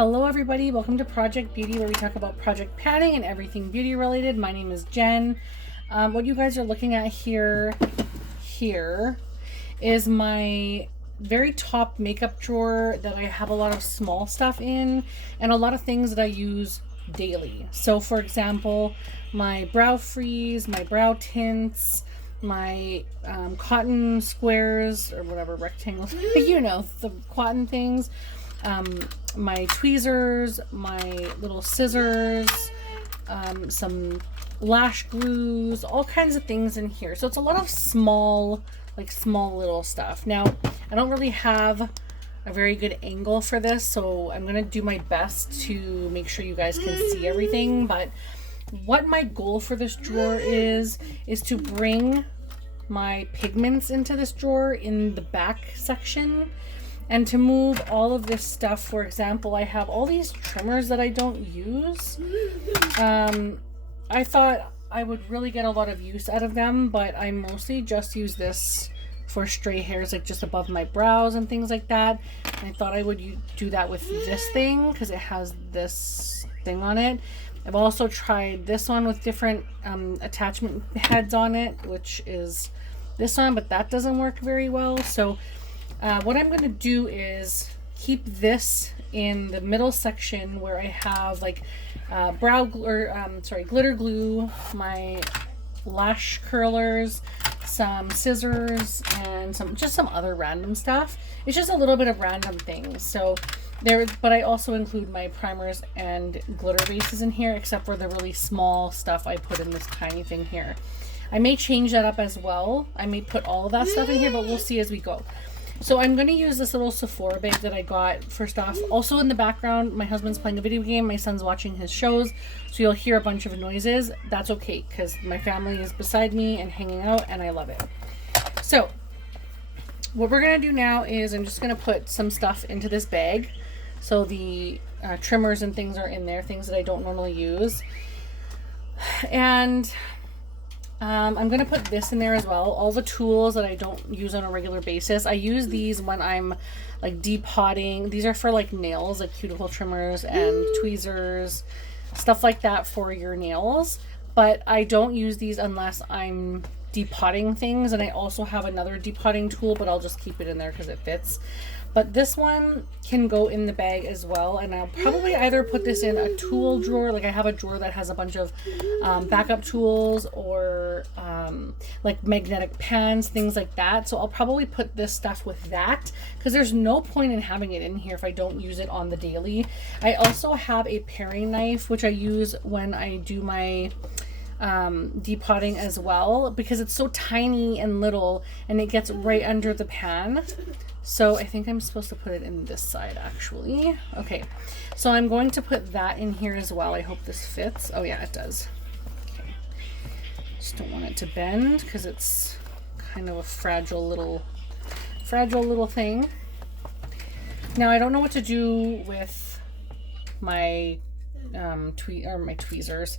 Hello everybody, welcome to Project Beauty, where we talk about project planning and everything beauty related. My name is Jen. What you guys are looking at here is my very top makeup drawer that I have a lot of small stuff in and a lot of things that I use daily. So for example, my brow freeze, my brow tints, my cotton squares or whatever, rectangles, you know, the cotton things, my tweezers, my little scissors, some lash glues, all kinds of things in here. So it's a lot of small little stuff. Now, I don't really have a very good angle for this, so I'm gonna do my best to make sure you guys can see everything. But what my goal for this drawer is to bring my pigments into this drawer in the back section and to move all of this stuff. For example, I have all these trimmers that I don't use. I thought I would really get a lot of use out of them, but I mostly just use this for stray hairs, like just above my brows and things like that. And I thought I would do that with this thing because it has this thing on it. I've also tried this one with different attachment heads on it, which is this one, but that doesn't work very well. So what I'm going to do is keep this in the middle section where I have like glitter glue, my lash curlers, some scissors, and some other random stuff. It's just a little bit of random things. So but I also include my primers and glitter bases in here, except for the really small stuff I put in this tiny thing here. I may change that up as well. I may put all of that stuff in here, but we'll see as we go. So I'm going to use this little Sephora bag that I got first off. Also in the background, my husband's playing a video game. My son's watching his shows. So you'll hear a bunch of noises. That's okay because my family is beside me and hanging out and I love it. So what we're going to do now is I'm just going to put some stuff into this bag. So the trimmers and things are in there, things that I don't normally use. And I'm going to put this in there as well. All the tools that I don't use on a regular basis. I use these when I'm like depotting. These are for like nails, like cuticle trimmers and tweezers, stuff like that for your nails. But I don't use these unless I'm depotting things. And I also have another depotting tool, but I'll just keep it in there because it fits. But this one can go in the bag as well, and I'll probably either put this in a tool drawer, like I have a drawer that has a bunch of backup tools or like magnetic pans, things like that. So I'll probably put this stuff with that because there's no point in having it in here if I don't use it on the daily. I also have a paring knife, which I use when I do my depotting as well, because it's so tiny and little and it gets right under the pan. So I think I'm supposed to put it in this side actually. Okay, so I'm going to put that in here as well. I hope this fits. Oh yeah, it does. Okay, just don't want it to bend because it's kind of a fragile little thing. Now I don't know what to do with my tweezers,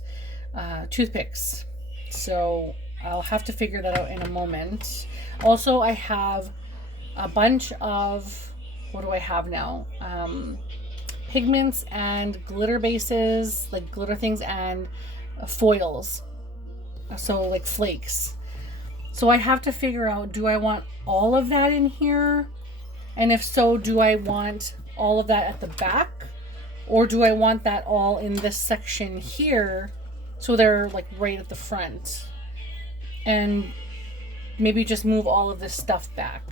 toothpicks. So I'll have to figure that out in a moment. Also, I have a bunch of, what do I have now? Pigments and glitter bases, like glitter things, and foils. So like flakes. So I have to figure out, do I want all of that in here? And if so, do I want all of that at the back? Or do I want that all in this section here? So they're like right at the front. And maybe just move all of this stuff back.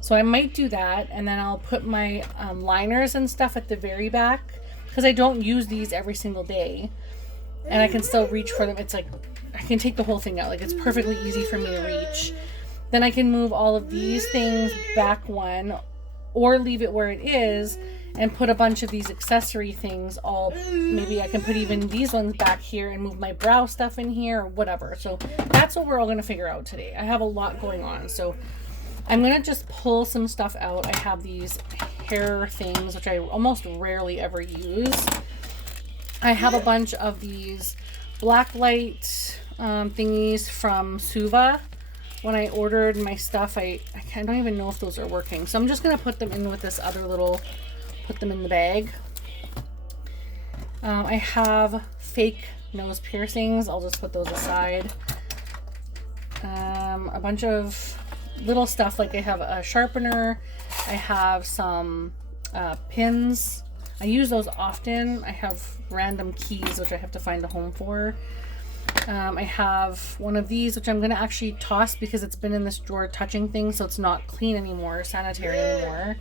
So I might do that, and then I'll put my liners and stuff at the very back because I don't use these every single day, and I can still reach for them. It's like I can take the whole thing out, like it's perfectly easy for me to reach. Then I can move all of these things back one, or leave it where it is and put a bunch of these accessory things all, maybe I can put even these ones back here and move my brow stuff in here or whatever. So that's what we're all going to figure out today. I have a lot going on, so I'm going to just pull some stuff out. I have these hair things, which I almost rarely ever use. I have a bunch of these black light thingies from Suva. When I ordered my stuff, I don't even know if those are working. So I'm just going to put them in with this other little, put them in the bag. I have fake nose piercings. I'll just put those aside. A bunch of little stuff, like I have a sharpener. I have some pins. I use those often. I have random keys, which I have to find a home for. I have one of these, which I'm going to actually toss because it's been in this drawer touching things, so it's not clean anymore, sanitary anymore.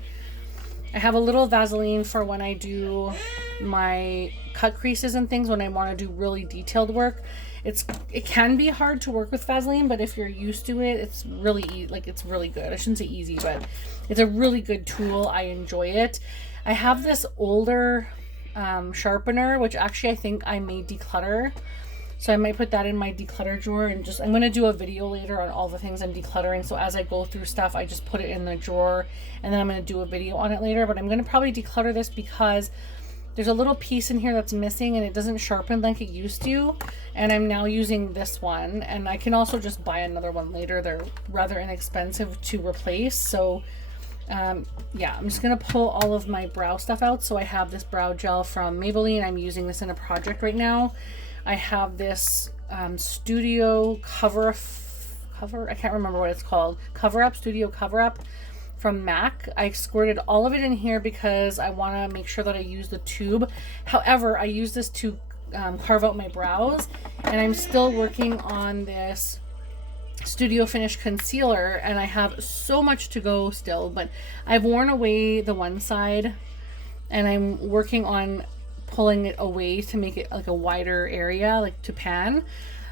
I have a little Vaseline for when I do my cut creases and things, when I want to do really detailed work. It can be hard to work with Vaseline, but if you're used to it, it's really it's really good. I shouldn't say easy, but it's a really good tool. I enjoy it. I have this older sharpener, which actually I think I may declutter. So I might put that in my declutter drawer, and I'm going to do a video later on all the things I'm decluttering. So as I go through stuff, I just put it in the drawer, and then I'm going to do a video on it later. But I'm going to probably declutter this because there's a little piece in here that's missing and it doesn't sharpen like it used to. And I'm now using this one, and I can also just buy another one later. They're rather inexpensive to replace. So yeah, I'm just going to pull all of my brow stuff out. So I have this brow gel from Maybelline. I'm using this in a project right now. I have this studio cover, I can't remember what it's called. Studio cover up from MAC. I squirted all of it in here because I want to make sure that I use the tube. However, I use this to carve out my brows, and I'm still working on this Studio Finish concealer, and I have so much to go still, but I've worn away the one side, and I'm working on pulling it away to make it like a wider area, like to pan.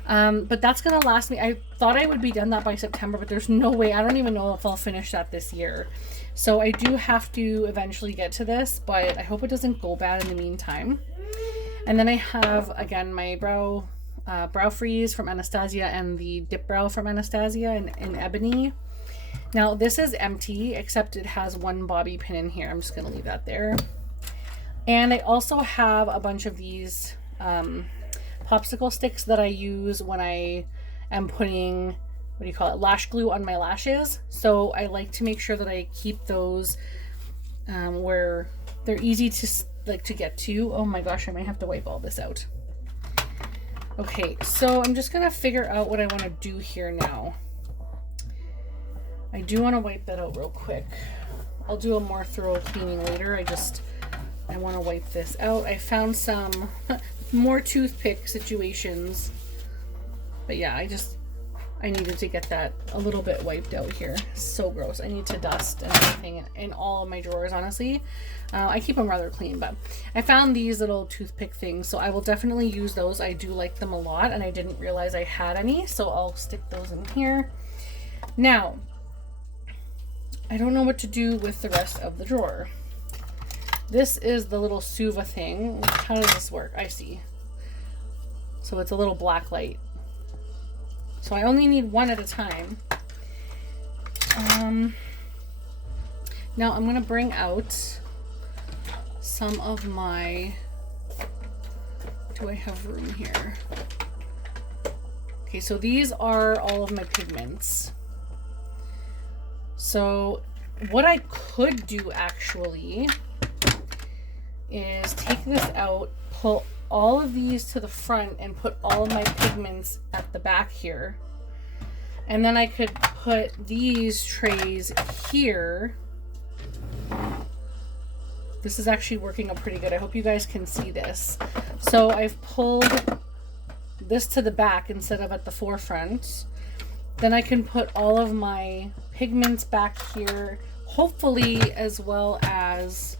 But that's gonna last me. I thought I would be done that by September, but there's no way. I don't even know if I'll finish that this year. So I do have to eventually get to this, but I hope it doesn't go bad in the meantime. And then I have, again, my brow freeze from Anastasia and the dip brow from Anastasia in ebony. Now this is empty, except it has one bobby pin in here. I'm just gonna leave that there. And I also have a bunch of these popsicle sticks that I use when I am putting, what do you call it, lash glue on my lashes. So I like to make sure that I keep those where they're easy to get to. Oh my gosh, I might have to wipe all this out. Okay, so I'm just gonna figure out what I want to do here now. I do want to wipe that out real quick. I'll do a more thorough cleaning later. I want to wipe this out. I found some more toothpick situations, but yeah, I needed to get that a little bit wiped out here. So gross. I need to dust and everything in all of my drawers, honestly. I keep them rather clean, but I found these little toothpick things, so I will definitely use those. I do like them a lot, and I didn't realize I had any, so I'll stick those in here. Now, I don't know what to do with the rest of the drawer. This is the little Suva thing. How does this work? I see. So it's a little black light. So I only need one at a time. Now I'm going to bring out some of my... Do I have room here? Okay, so these are all of my pigments. So what I could do actually is take this out, pull all of these to the front, and put all of my pigments at the back here. And then I could put these trays here. This is actually working out pretty good. I hope you guys can see this. So I've pulled this to the back instead of at the forefront. Then I can put all of my pigments back here, hopefully, as well as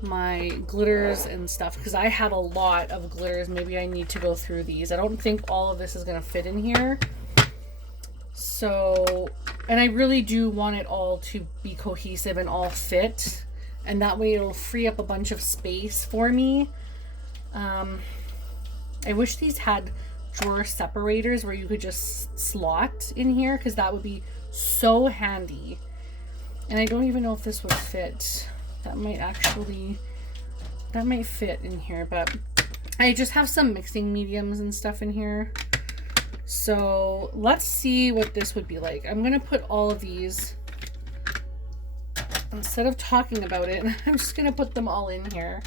my glitters and stuff, because I have a lot of glitters. Maybe I need to go through these. I don't think all of this is going to fit in here. So, and I really do want it all to be cohesive and all fit, and that way it'll free up a bunch of space for me. I wish these had drawer separators where you could just slot in here, because that would be so handy. And I don't even know if this would fit. That might fit in here, but I just have some mixing mediums and stuff in here. So let's see what this would be like. I'm gonna put all of these, instead of talking about it, I'm just gonna put them all in here.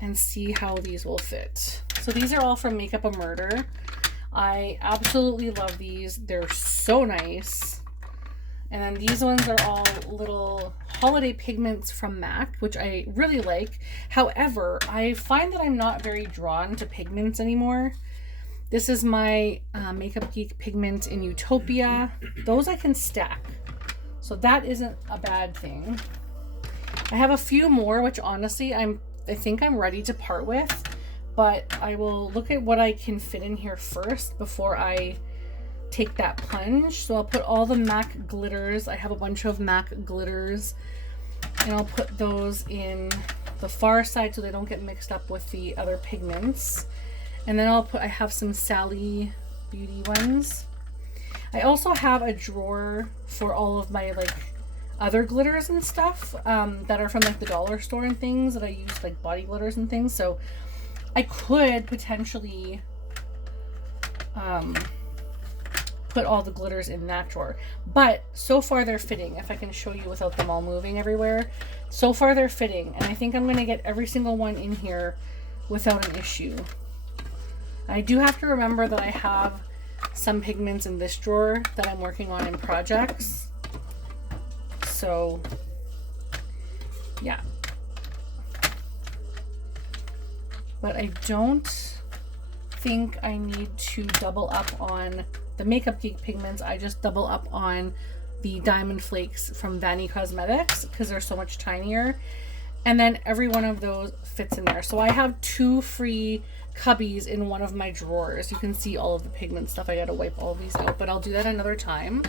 and see how these will fit. So these are all from Makeup a Murder. I absolutely love these. They're so nice. And then these ones are all little holiday pigments from MAC, which I really like. However, I find that I'm not very drawn to pigments anymore. This is my Makeup Geek pigment in Utopia. Those I can stack, so that isn't a bad thing. I have a few more, which honestly I think I'm ready to part with, but I will look at what I can fit in here first before I take that plunge. So I'll put all the MAC glitters. I have a bunch of MAC glitters, and I'll put those in the far side so they don't get mixed up with the other pigments. And then I have some Sally Beauty ones. I also have a drawer for all of my like other glitters and stuff that are from like the dollar store and things that I use, like body glitters and things. So I could potentially put all the glitters in that drawer, but so far they're fitting. If I can show you without them all moving everywhere, so far they're fitting, and I think I'm going to get every single one in here without an issue. I do have to remember that I have some pigments in this drawer that I'm working on in projects, so yeah. But I don't think I need to double up on the Makeup Geek pigments. I just double up on the Diamond Flakes from Vanny Cosmetics because they're so much tinier, and then every one of those fits in there. So I have 2 free cubbies in one of my drawers. You can see all of the pigment stuff. I gotta wipe all of these out, but I'll do that another time.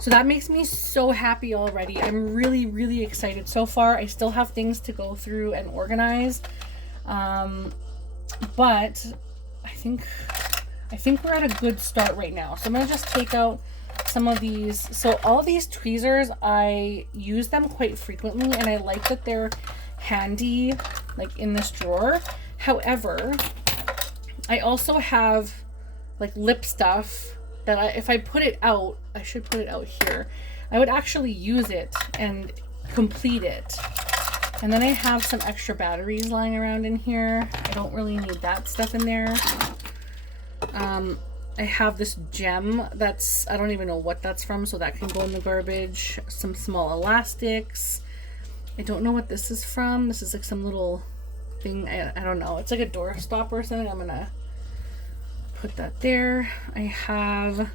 So that makes me so happy already. I'm really, really excited. So far, I still have things to go through and organize, but I think we're at a good start right now. So I'm gonna just take out some of these. So all these tweezers, I use them quite frequently, and I like that they're handy, like in this drawer. However, I also have like lip stuff that if I put it out, I should put it out here. I would actually use it and complete it. And then I have some extra batteries lying around in here. I don't really need that stuff in there. I have this gem that's, I don't even know what that's from, so that can go in the garbage. Some small elastics. I don't know what this is from. This is like some little thing. I don't know. It's like a door stopper or something. I'm gonna put that there. I have,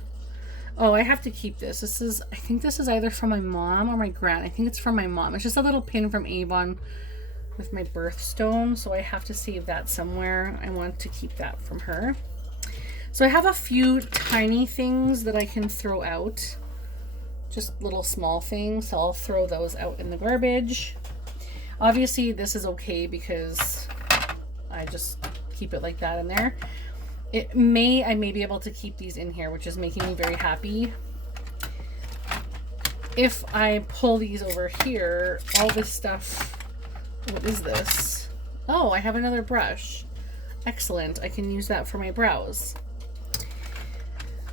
oh, I have to keep this. This is, I think this is either from my mom or my grand. I think it's from my mom. It's just a little pin from Avon with my birthstone, so I have to save that somewhere. I want to keep that from her. So I have a few tiny things that I can throw out, just little small things, so I'll throw those out in the garbage. Obviously this is okay because I just keep it like that in there. I may be able to keep these in here, which is making me very happy. If I pull these over here, all this stuff, what is this? Oh, I have another brush. Excellent, I can use that for my brows.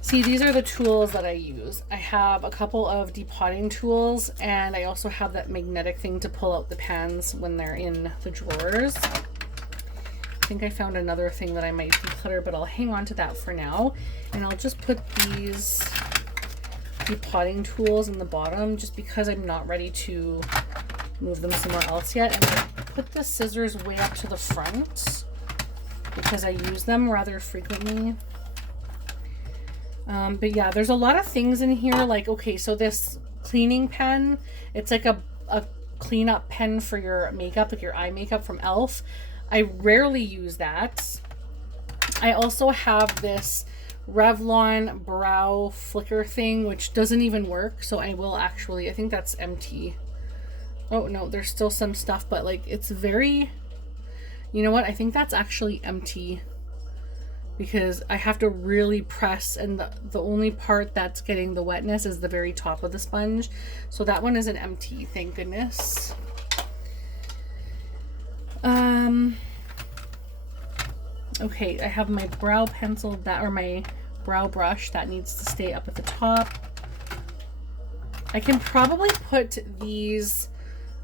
See, these are the tools that I use. I have a couple of depotting tools, and I also have that magnetic thing to pull out the pans when they're in the drawers. I think I found another thing that I might declutter, but I'll hang on to that for now. And I'll just put these depotting tools in the bottom just because I'm not ready to move them somewhere else yet. And I put the scissors way up to the front because I use them rather frequently. But yeah, there's a lot of things in here. Like, okay, so this cleaning pen, it's like a cleanup pen for your makeup, like your eye makeup from e.l.f. I rarely use that. I also have this Revlon brow flicker thing, which doesn't even work. So I will actually, I think that's empty. Oh no, there's still some stuff, but like it's very, you know what? I think that's actually empty, because I have to really press, and the only part that's getting the wetness is the very top of the sponge. So that one isn't empty, thank goodness. Okay, I have my brow pencil, that, or my brow brush that needs to stay up at the top. I can probably put these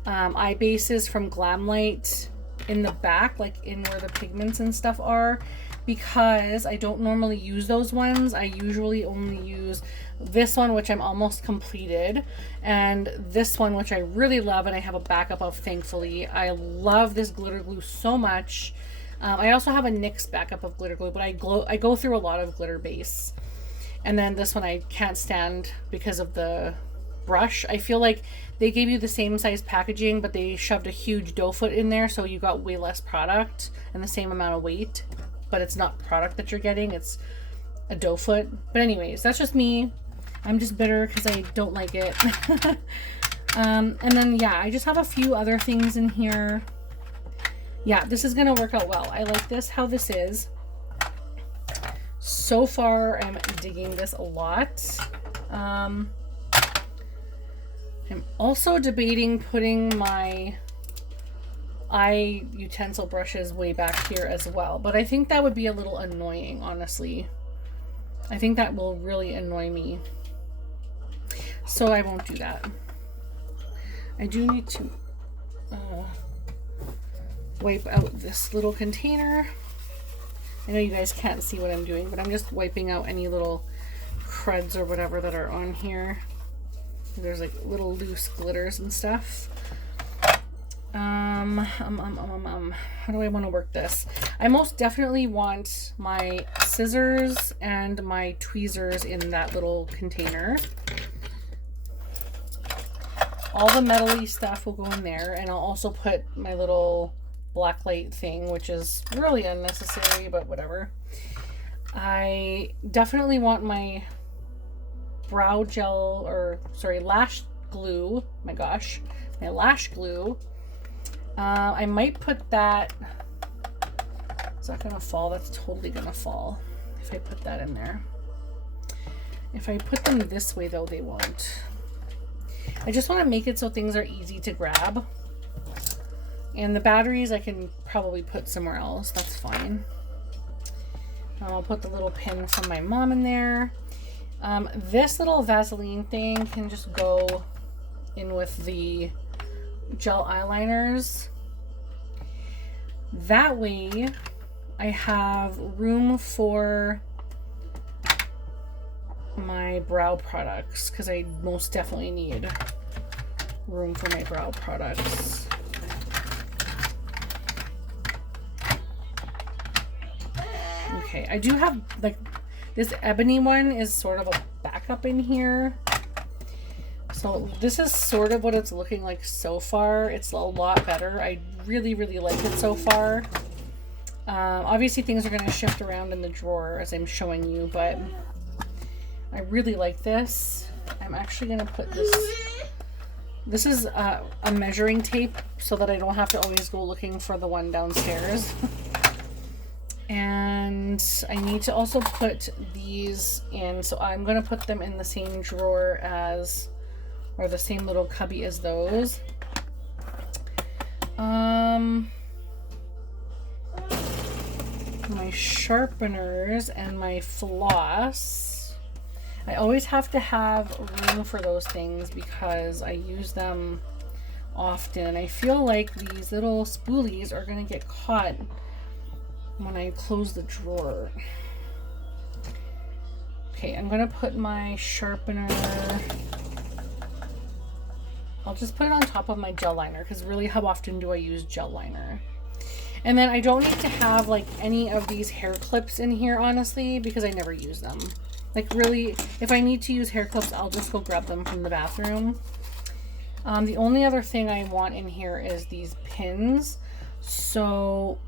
eye bases from Glamlight in the back, like in where the pigments and stuff are, because I don't normally use those ones. I usually only use this one, which I'm almost completed, and this one, which I really love and I have a backup of, thankfully. I love this glitter glue so much. I also have a NYX backup of glitter glue, but I go through a lot of glitter base. And then this one I can't stand because of the brush. I feel like they gave you the same size packaging, but they shoved a huge doe foot in there, so you got way less product and the same amount of weight, but it's not product that you're getting, it's a doe foot. But anyways, that's just me. I'm just bitter because I don't like it. And then yeah, I just have a few other things in here. Yeah, this is gonna work out well. I like this, how this is. So far, I'm digging this a lot. I'm also debating putting my eye utensil brushes way back here as well, but I think that would be a little annoying, honestly. I think that will really annoy me. So I won't do that. I do need to wipe out this little container. I know you guys can't see what I'm doing, but I'm just wiping out any little cruds or whatever that are on here. There's like little loose glitters and stuff. How do I want to work this? I most definitely want my scissors and my tweezers in that little container. All the metally stuff will go in there, and I'll also put my little blacklight thing, which is really unnecessary, but whatever. I definitely want my brow gel, or sorry, lash glue. My gosh, my lash glue. I might put that. Is that gonna fall? That's totally gonna fall if I put that in there. If I put them this way though, they won't. I just want to make it so things are easy to grab. And the batteries I can probably put somewhere else. That's fine. I'll put the little pin from my mom in there. This little Vaseline thing can just go in with the gel eyeliners. That way I have room for my brow products, because I most definitely need room for my brow products. Okay, I do have like this ebony one is sort of a backup in here. So this is sort of what it's looking like so far. It's a lot better. I really, really like it so far. Obviously things are going to shift around in the drawer as I'm showing you, but I really like this. I'm actually going to put this. This is a measuring tape so that I don't have to always go looking for the one downstairs. And I need to also put these in, so I'm going to put them in the same drawer as, or the same little cubby as those. My sharpeners and my floss. I always have to have room for those things because I use them often. I feel like these little spoolies are going to get caught when I close the drawer. Okay, I'm going to put my sharpener. I'll just put it on top of my gel liner, because really, how often do I use gel liner? And then I don't need to have like any of these hair clips in here, honestly, because I never use them. Like really, if I need to use hair clips, I'll just go grab them from the bathroom. The only other thing I want in here is these pins. So,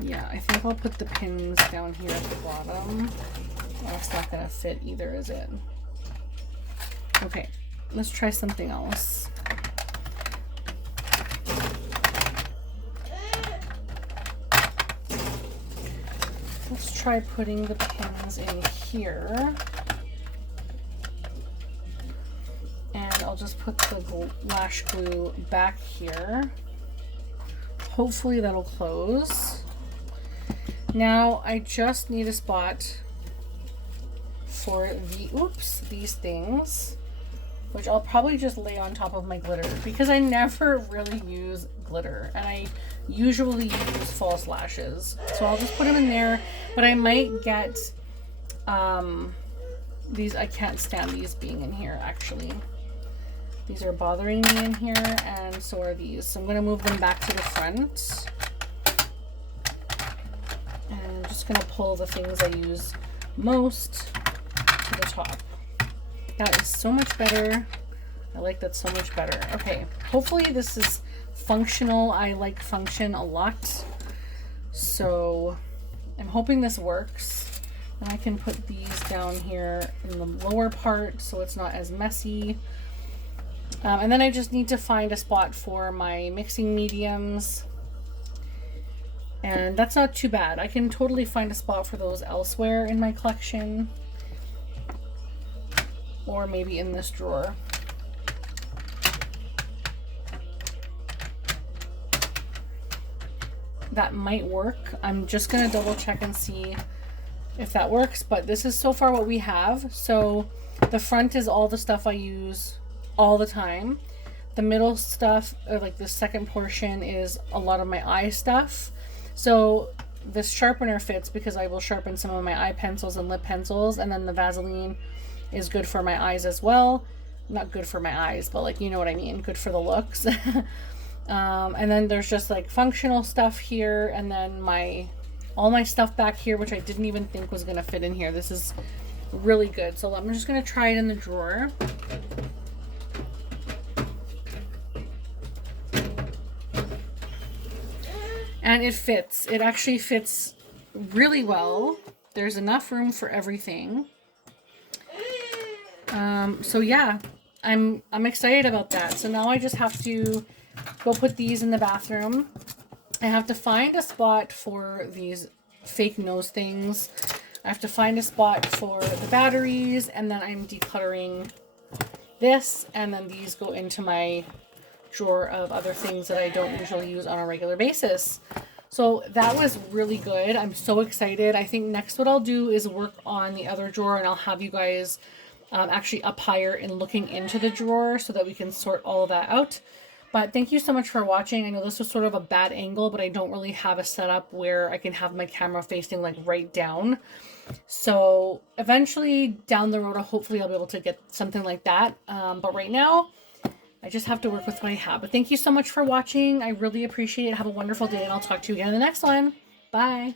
yeah, I think I'll put the pins down here at the bottom. Oh, it's not gonna fit either, is it? Okay, let's try something else. Let's try putting the pins in here. And I'll just put the lash glue back here. Hopefully that'll close. Now I just need a spot for these things. which I'll probably just lay on top of my glitter because I never really use glitter and I usually use false lashes. So I'll just put them in there, but I might get these. I can't stand these being in here actually. These are bothering me in here, and so are these. So I'm going to move them back to the front. And I'm just going to pull the things I use most to the top. That is so much better. I like that so much better. Okay, hopefully this is functional. I like function a lot. So I'm hoping this works. And I can put these down here in the lower part so it's not as messy. And then I just need to find a spot for my mixing mediums. And that's not too bad. I can totally find a spot for those elsewhere in my collection. Or maybe in this drawer. That might work. I'm just going to double check and see if that works. But this is so far what we have. So the front is all the stuff I use all the time. The middle stuff, or like the second portion, is a lot of my eye stuff. So this sharpener fits because I will sharpen some of my eye pencils and lip pencils, and then the Vaseline is good for my eyes as well. Not good for my eyes, but like, you know what I mean, good for the looks. And then there's just like functional stuff here, and then all my stuff back here, which I didn't even think was gonna fit in here. This is really good. So I'm just gonna try it in the drawer. And it fits. It actually fits really well. There's enough room for everything. So yeah, I'm excited about that. So now I just have to go put these in the bathroom. I have to find a spot for these fake nose things. I have to find a spot for the batteries, and then I'm decluttering this, and then these go into my drawer of other things that I don't usually use on a regular basis. So that was really good. I'm so excited. I think next what I'll do is work on the other drawer, and I'll have you guys actually up higher and looking into the drawer so that we can sort all of that out. But thank you so much for watching. I know this was sort of a bad angle, but I don't really have a setup where I can have my camera facing like right down. So eventually down the road, hopefully I'll be able to get something like that. But right now, I just have to work with what I have. But thank you so much for watching. I really appreciate it. Have a wonderful day, and I'll talk to you again in the next one. Bye.